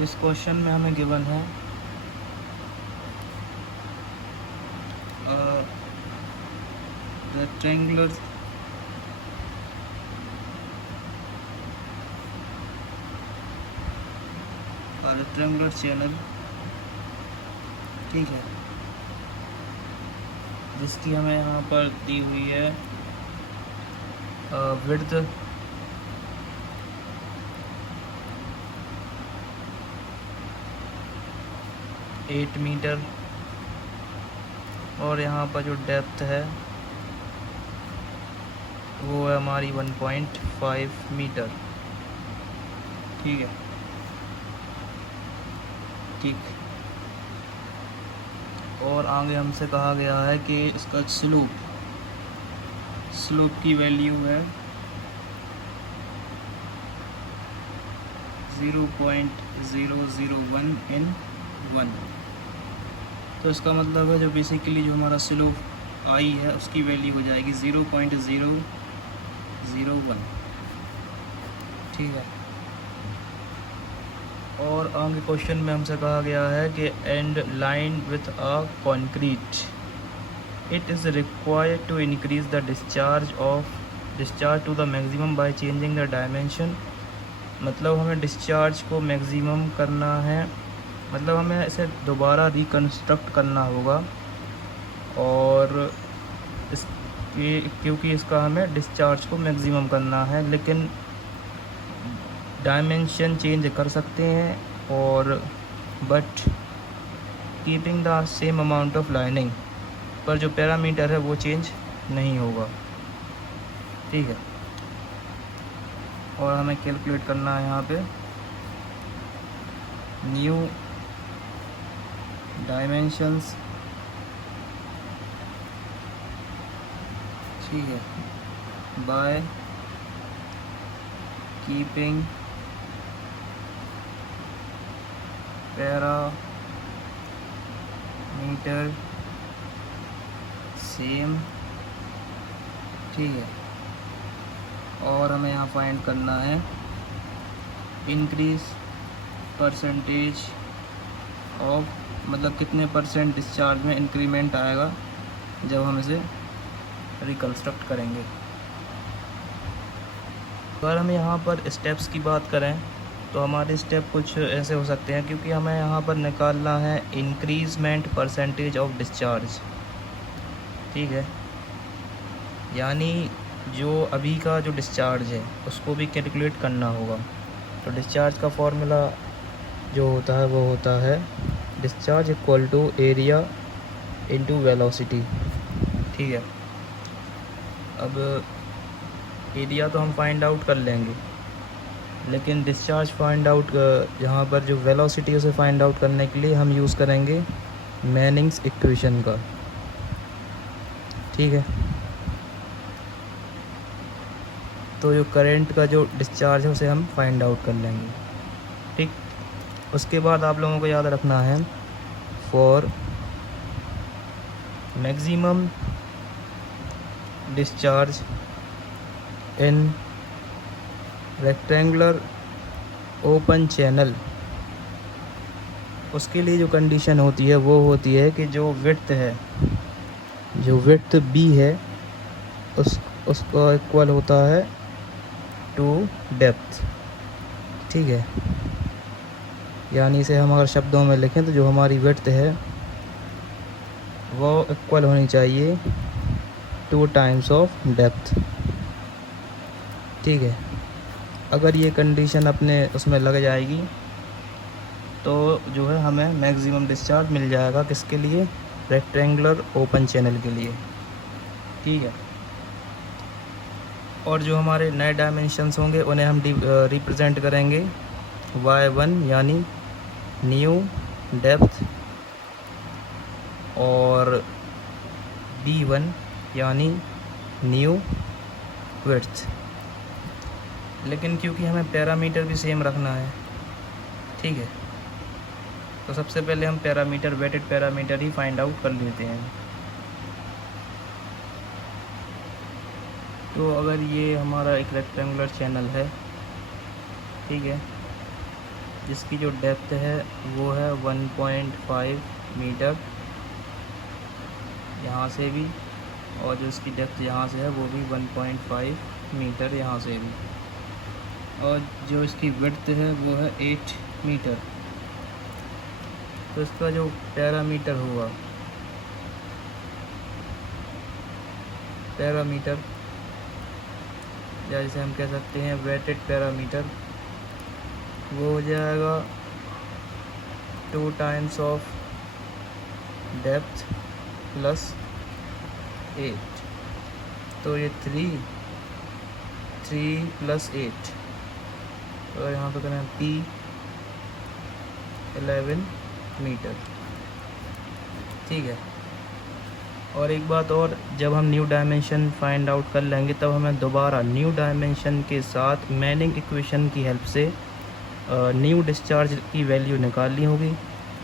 इस क्वेश्चन में हमें गिवन है रेक्टेंगुलर चैनल, ठीक है, जिसकी हमें यहाँ पर दी हुई है विड्थ 8 मीटर और यहाँ पर जो डेप्थ है वो है हमारी 1.5 मीटर, ठीक है, ठीक। और आगे हमसे कहा गया है कि इसका स्लोप की वैल्यू है 0.001 इन 1। तो इसका मतलब है जो बेसिकली जो हमारा स्लोप आई है उसकी वैल्यू हो जाएगी 0.001, ठीक है। और आगे क्वेश्चन में हमसे कहा गया है कि and line with a concrete it is required to increase the discharge to the maximum by changing the dimension. मतलब हमें डिस्चार्ज को मैक्सिमम करना है, मतलब हमें इसे दोबारा रिकन्स्ट्रक्ट करना होगा और क्योंकि इसका हमें डिस्चार्ज को मैक्सिमम करना है, लेकिन डायमेंशन चेंज कर सकते हैं और but keeping the same amount of lining, पर जो पैरामीटर है वो चेंज नहीं होगा, ठीक है। और हमें कैलकुलेट करना है यहाँ पे न्यू डायमेंशंस, ठीक है, बाय कीपिंग पैरामीटर सेम, ठीक है। और हमें यहाँ फाइंड करना है इंक्रीज परसेंटेज ऑफ, मतलब कितने परसेंट डिस्चार्ज में इंक्रीमेंट आएगा जब हम इसे रिकन्स्ट्रक्ट करेंगे। अगर हम यहाँ पर स्टेप्स की बात करें तो हमारे स्टेप कुछ ऐसे हो सकते हैं, क्योंकि हमें यहाँ पर निकालना है इंक्रीजमेंट परसेंटेज ऑफ डिस्चार्ज, ठीक है, यानी जो अभी का जो डिस्चार्ज है उसको भी कैलकुलेट करना होगा। तो डिस्चार्ज का फॉर्मूला जो होता है वो होता है discharge equal to area into velocity, ठीक है। अब एरिया तो हम फाइंड आउट कर लेंगे, लेकिन डिस्चार्ज फाइंड आउट यहाँ पर जो वेलोसिटी उसे फाइंड आउट करने के लिए हम यूज़ करेंगे मैनिंग्स इक्वेशन का, ठीक है। तो जो करंट का जो डिस्चार्ज है उसे हम फाइंड आउट कर लेंगे, ठीक। उसके बाद आप लोगों को याद रखना है for maximum discharge in rectangular open channel, उसके लिए जो कंडीशन होती है वो होती है कि जो विड्थ है, जो विड्थ बी है उसका इक्वल होता है टू डेप्थ, ठीक है। यानी इसे हम अगर शब्दों में लिखें तो जो हमारी विड्थ है वो इक्वल होनी चाहिए 2 टाइम्स ऑफ डेप्थ, ठीक है। अगर ये कंडीशन अपने उसमें लग जाएगी तो जो है हमें मैक्सिमम डिस्चार्ज मिल जाएगा, किसके लिए, रेक्टेंगुलर ओपन चैनल के लिए, ठीक है। और जो हमारे नए डायमेंशंस होंगे उन्हें हम रिप्रेजेंट करेंगे y1 यानी न्यू डेप्थ और b1 यानी न्यू विड्थ। लेकिन क्योंकि हमें पैरामीटर भी सेम रखना है, ठीक है, तो सबसे पहले हम पैरामीटर, वेटेड पैरामीटर ही फाइंड आउट कर लेते हैं। तो अगर ये हमारा एक रेक्टेंगुलर चैनल है, ठीक है, जिसकी जो डेप्थ है वो है 1.5 मीटर यहाँ से भी, और जो इसकी डेप्थ यहाँ से है वो भी 1.5 मीटर यहाँ से भी, और जो इसकी विड्थ है वो है 8 मीटर। तो इसका जो पैरामीटर हुआ, पैरामीटर या जिसे हम कह सकते हैं वेटेड पैरामीटर, वो हो जाएगा 2 टाइम्स ऑफ डेप्थ प्लस 8। तो ये 3 प्लस 8, और यहाँ पे करें P 11 मीटर। ठीक है। और एक बात और, जब हम न्यू डायमेंशन फाइंड आउट कर लेंगे तब हमें दोबारा न्यू डायमेंशन के साथ मैनिंग इक्वेशन की हेल्प से न्यू डिस्चार्ज की वैल्यू निकालनी होगी,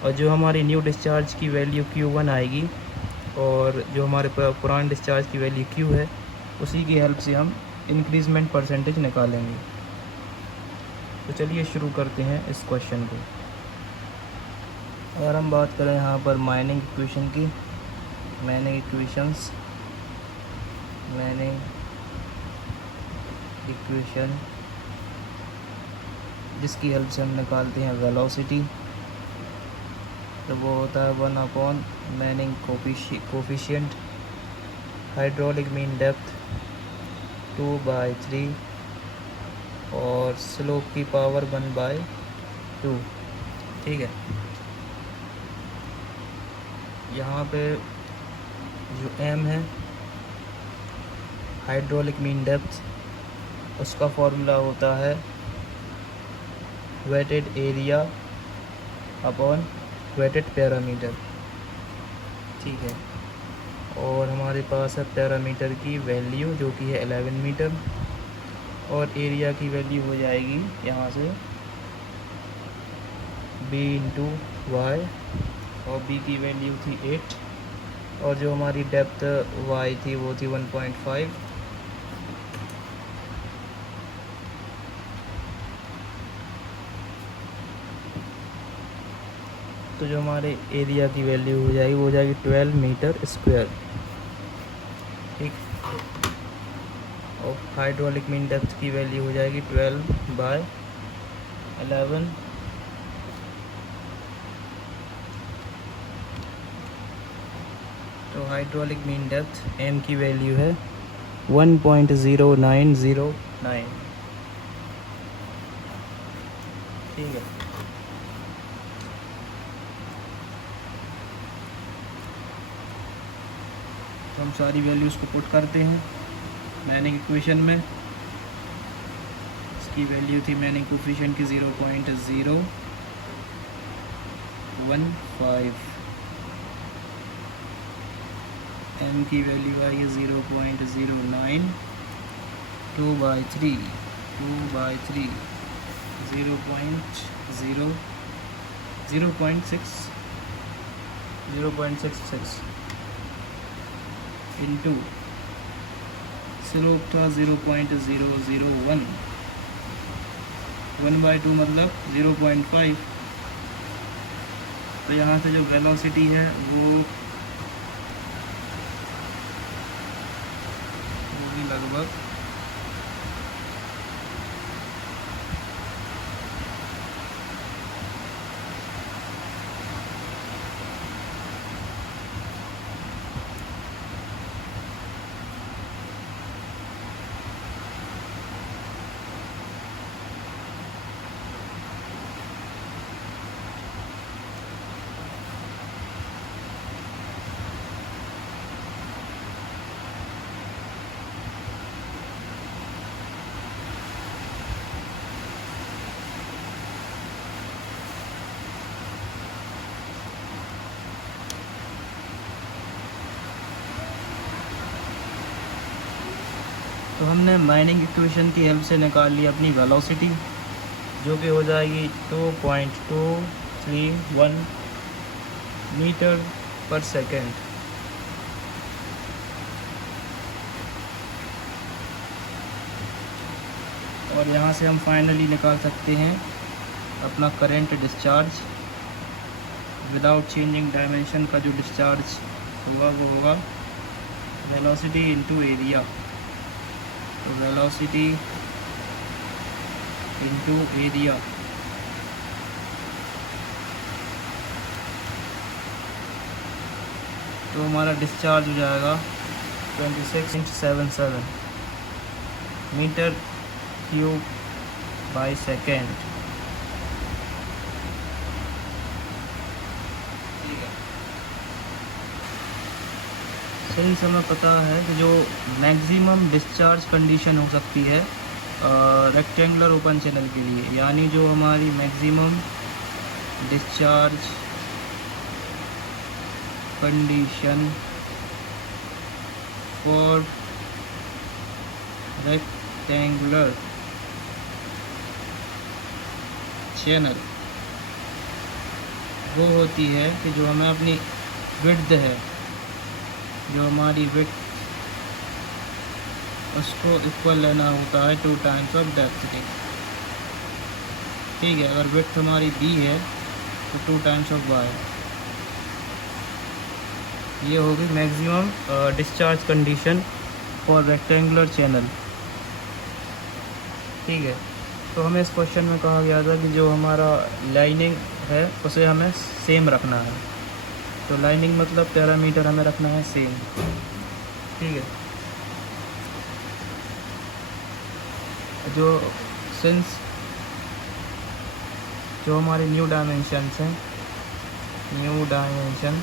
और जो हमारी न्यू डिस्चार्ज की वैल्यू Q1 आएगी और जो हमारे पुराने डिस्चार्ज की वैल्यू Q है, उसी की हेल्प से हम इंक्रीजमेंट परसेंटेज निकालेंगे। तो चलिए शुरू करते हैं इस क्वेश्चन को। अगर हम बात करें यहाँ पर माइनिंग इक्वेशन की, मैनिंग इक्वेशंस, मैनिंग इक्वेशन जिसकी हेल्प से हम निकालते हैं वेलोसिटी, तो वो होता है 1 upon Manning coefficient, hydraulic mean depth 2/3 और स्लोप की पावर 1/2। ठीक है। यहाँ पे जो m है हाइड्रोलिक मीन डेप्थ, उसका फॉर्मूला होता है wetted area upon wetted parameter. ठीक है। और हमारे पास है पैरामीटर की वैल्यू जो कि है 11 मीटर, और एरिया की वैल्यू हो जाएगी यहाँ से b इंटू वाई, और b की वैल्यू थी 8, और जो हमारी डेप्थ y थी वो थी 1.5। तो जो हमारे एरिया की वैल्यू हो जाएगी वो हो जाएगी 12 मीटर स्क्वायर। ठीक। और हाइड्रोलिक मीन डेप्थ की वैल्यू हो जाएगी 12/11। तो हाइड्रोलिक मीन डेप्थ m की वैल्यू है 1.0909। ठीक है। तो हम सारी वैल्यूज़ को पुट करते हैं मैनिंग इक्वेशन में। इसकी वैल्यू थी मैनिंग कोफिशिएंट की 0.015, m की वैल्यू आई है 0.09, 2/3 0.66 इंटू स्लोप था 0.001, 1/2 मतलब 0.5। तो यहाँ से जो वेलोसिटी है वो होगी लगभग तो हमने माइनिंग इक्वेशन की हेल्प से निकाल ली अपनी वेलोसिटी, जो कि हो जाएगी 2.231 मीटर पर सेकेंड। और यहाँ से हम फाइनली निकाल सकते हैं अपना current discharge without changing dimension का जो डिस्चार्ज होगा वो होगा वेलोसिटी इनटू एरिया। तो वेलोसिटी इनटू एरिया तो हमारा डिस्चार्ज हो जाएगा 26.77 मीटर क्यूब बाई सेकेंड। सही समय पता है कि जो मैक्सिमम डिस्चार्ज कंडीशन हो सकती है रेक्टेंगुलर ओपन चैनल के लिए, यानी जो हमारी maximum discharge condition for rectangular channel वो होती है कि जो हमें अपनी विड्थ है, जो हमारी विड्थ उसको इक्वल लेना होता है 2 टाइम्स ऑफ डेप्थ के। ठीक है, अगर विड्थ हमारी b है तो 2 टाइम्स ऑफ y। ये होगी maximum discharge condition for rectangular channel. ठीक है, तो हमें इस क्वेश्चन में कहा गया था कि जो हमारा लाइनिंग है उसे हमें सेम रखना है। तो लाइनिंग मतलब पैरामीटर हमें रखना है सेम। ठीक है, जो सिंस जो हमारे न्यू डायमेंशंस हैं, न्यू डायमेंशन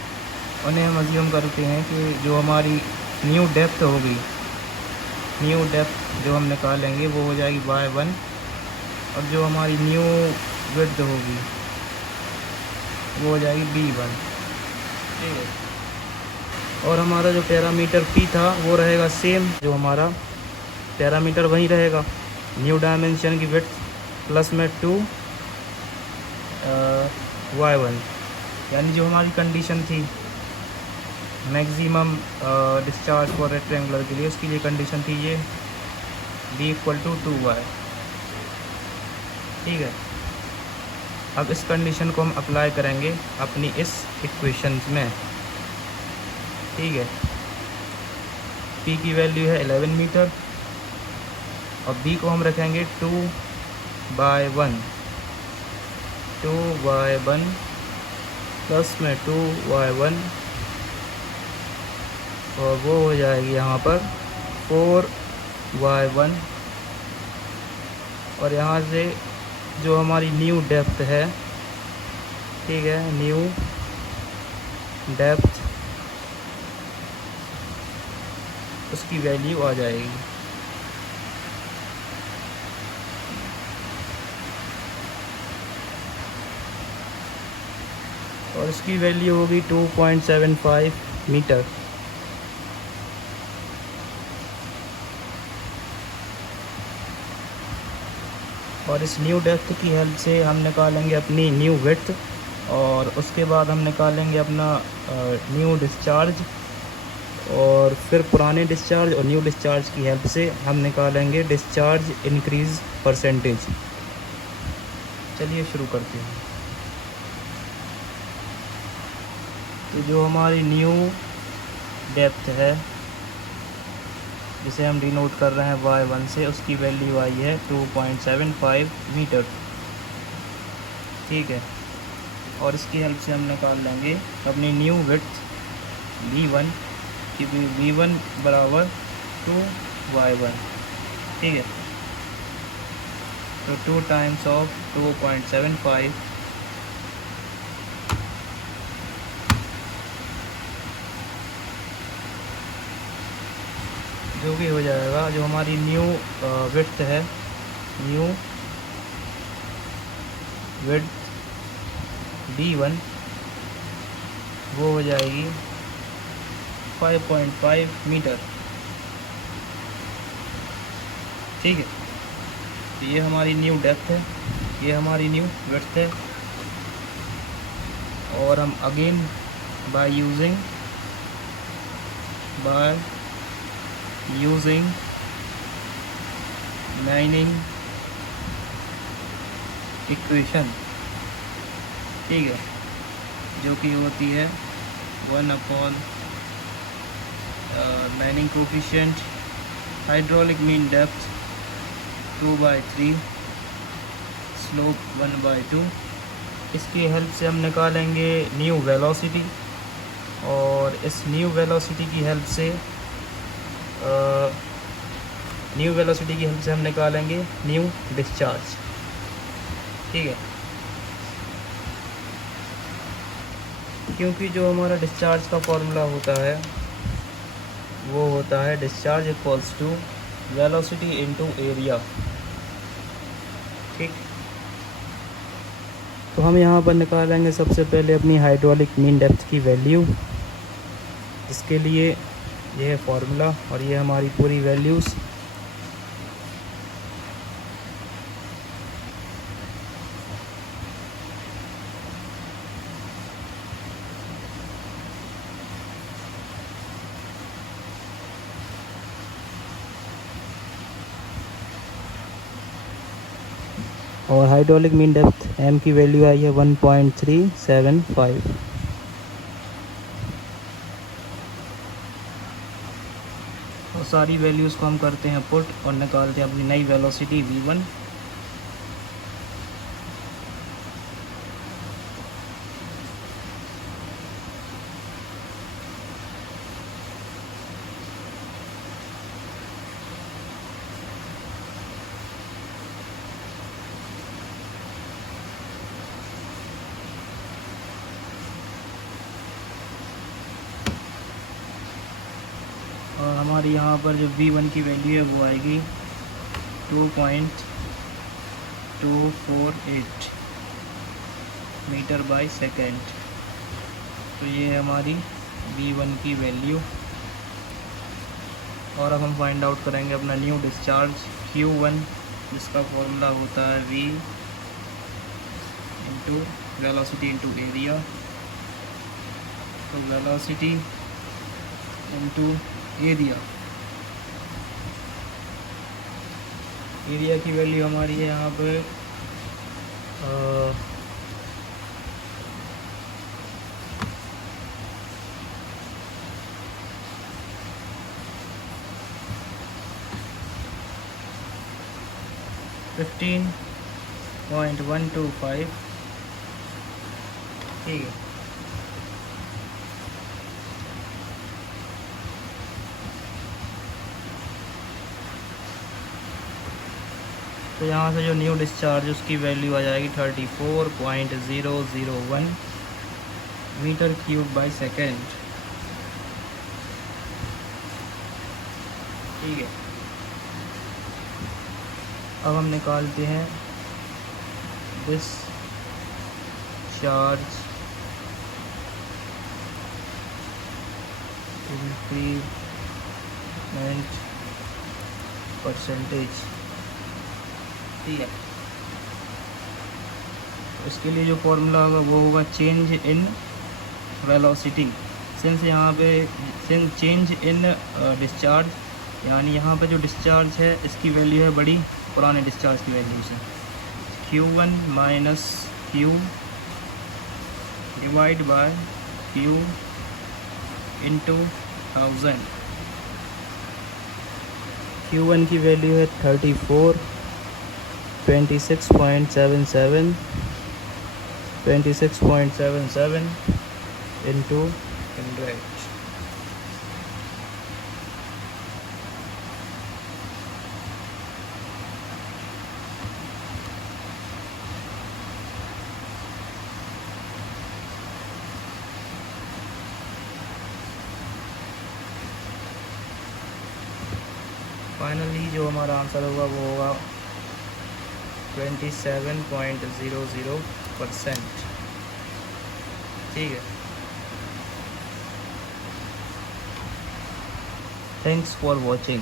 उन्हें हम अज्यूम करते हैं कि जो हमारी न्यू डेप्थ होगी, न्यू डेप्थ जो हम निकालेंगे वो हो जाएगी y1, और जो हमारी न्यू विड्थ होगी वो हो जाएगी b1। ठीक है, और हमारा जो पैरामीटर p था वो रहेगा सेम, जो हमारा पैरामीटर वही रहेगा, न्यू डायमेंशन की विड्थ प्लस में 2 y1, यानी जो हमारी कंडीशन थी मैक्सिमम डिस्चार्ज फॉर रेक्टेंगुलर के लिए, उसकी ये कंडीशन थी ये b = 2y। ठीक है, अब इस कंडीशन को हम अप्लाई करेंगे अपनी इस इक्वेशंस में। ठीक है, p की वैल्यू है 11 मीटर और b को हम रखेंगे 2/1, 2/1 प्लस में 2y1, और वो हो जाएगी यहाँ पर 4y1, और यहाँ से जो हमारी न्यू डेप्थ है, ठीक है, न्यू डेप्थ उसकी वैल्यू आ जाएगी। और इसकी वैल्यू होगी 2.75 मीटर। और इस न्यू डेप्थ की हेल्प से हम निकालेंगे अपनी न्यू विड्थ, और उसके बाद हम निकालेंगे अपना न्यू डिस्चार्ज, और फिर पुराने डिस्चार्ज और न्यू डिस्चार्ज की हेल्प से हम निकालेंगे डिस्चार्ज इंक्रीज परसेंटेज। चलिए शुरू करते हैं। तो जो हमारी न्यू डेप्थ है जिसे हम डिनोट कर रहे हैं y1 से, उसकी वैल्यू आई है 2.75 मीटर। ठीक है, और इसकी हेल्प से हम निकाल लेंगे अपनी न्यू विड्थ v1 की, v1 बराबर 2y1। ठीक है, तो 2 टाइम्स ऑफ 2.75 जो भी हो जाएगा, जो हमारी न्यू विड्थ है, न्यू विड्थ b1 वो हो जाएगी 5.5 मीटर। ठीक है, तो ये हमारी न्यू डेप्थ है, ये हमारी न्यू विड्थ है, और हम again by using lining equation ठीक है, जो कि होती है 1/मैनिंग coefficient, hydraulic mean depth 2/3, slope 1/2। इसकी हेल्प से हम निकालेंगे न्यू वेलोसिटी, और इस न्यू वेलोसिटी की हेल्प से हम निकालेंगे न्यू डिस्चार्ज। ठीक है, क्योंकि जो हमारा डिस्चार्ज का फॉर्मूला होता है वो होता है discharge equals to velocity into area. ठीक, तो हम यहाँ पर निकालेंगे सबसे पहले अपनी हाइड्रोलिक मीन डेप्थ की वैल्यू, जिसके लिए ये है फॉर्मूला और ये हमारी पूरी वैल्यूज़। और हाइड्रोलिक मीन डेप्थ एम की वैल्यू आई है 1.375। तो सारी वैल्यूज़ को हम करते हैं पुट और निकालते हैं अपनी नई वेलोसिटी v1। और हमारी यहाँ पर जो v1 की वैल्यू है वो आएगी 2.248 मीटर बाय सेकेंड। तो ये है हमारी v1 की वैल्यू। और अब हम फाइंड आउट करेंगे अपना न्यू डिस्चार्ज q1, जिसका फॉर्मूला होता है v into velocity into area. तो वेलोसिटी इंटू एरिया की वैल्यू हमारी है यहाँ पे 15.125। ठीक है, तो यहाँ से जो न्यू डिस्चार्ज उसकी वैल्यू आ जाएगी 34.001 मीटर क्यूब बाय सेकेंड। ठीक है, अब हम निकालते हैं डिस्चार्ज इंक्रीमेंट परसेंटेज। ठीक है, उसके लिए जो फॉर्मूला होगा वो होगा चेंज इन वेलोसिटी सिंस यहाँ पे चेंज इन डिस्चार्ज, यानी यहाँ पे जो डिस्चार्ज है इसकी वैल्यू है बड़ी पुराने डिस्चार्ज की वैल्यू से। Q1 minus Q divide by Q into 1000। Q1 की वैल्यू है 26.77 इंटू 100। फाइनली जो हमारा आंसर होगा वो होगा 27.00%। ठीक है, थैंक्स फॉर वॉचिंग।